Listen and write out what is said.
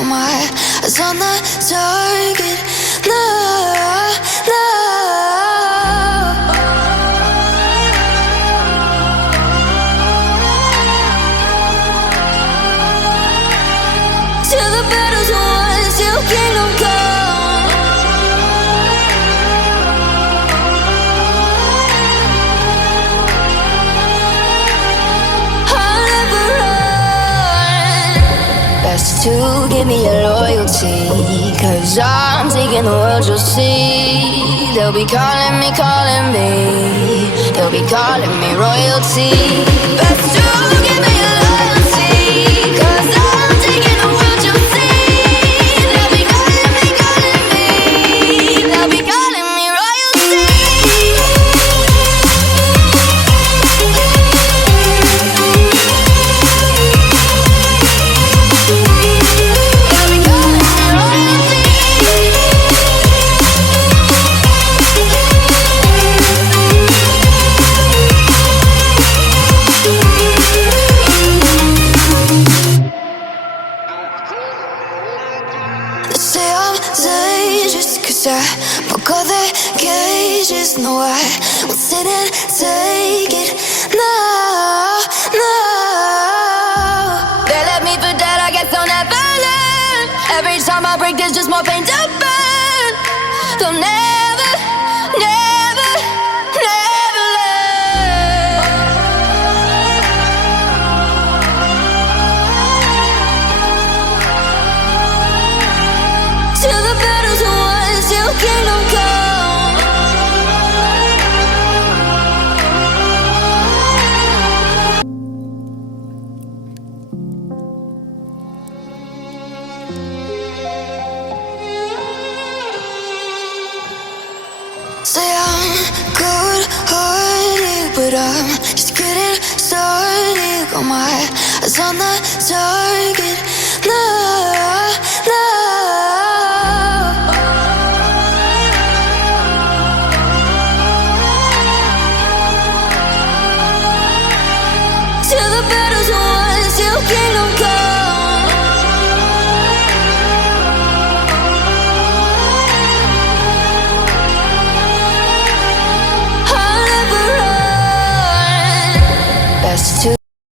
Got my eyes on the target. No, no. Till the battle's won, till kingdom come. I'll never run. Best to give me your loyalty, 'cause I'm taking the world, you'll see. They'll be calling me, they'll be calling me royalty. Best to give me your loyalty, 'cause I'm taking the world, you'll see. They'll be calling me, they'll be calling me royalty. Say I'm dangerous, 'cause I broke all the cages. No, I won't sit and take it. No, no. They left me for dead, I guess I'll never learn. Every time I break, there's just more pain to burn. They'll never, never, never learn. Till the battle's won, till kingdom come. Say I'm good-hearted, but I'm just getting started. Got my eyes on the target. No, no. Till the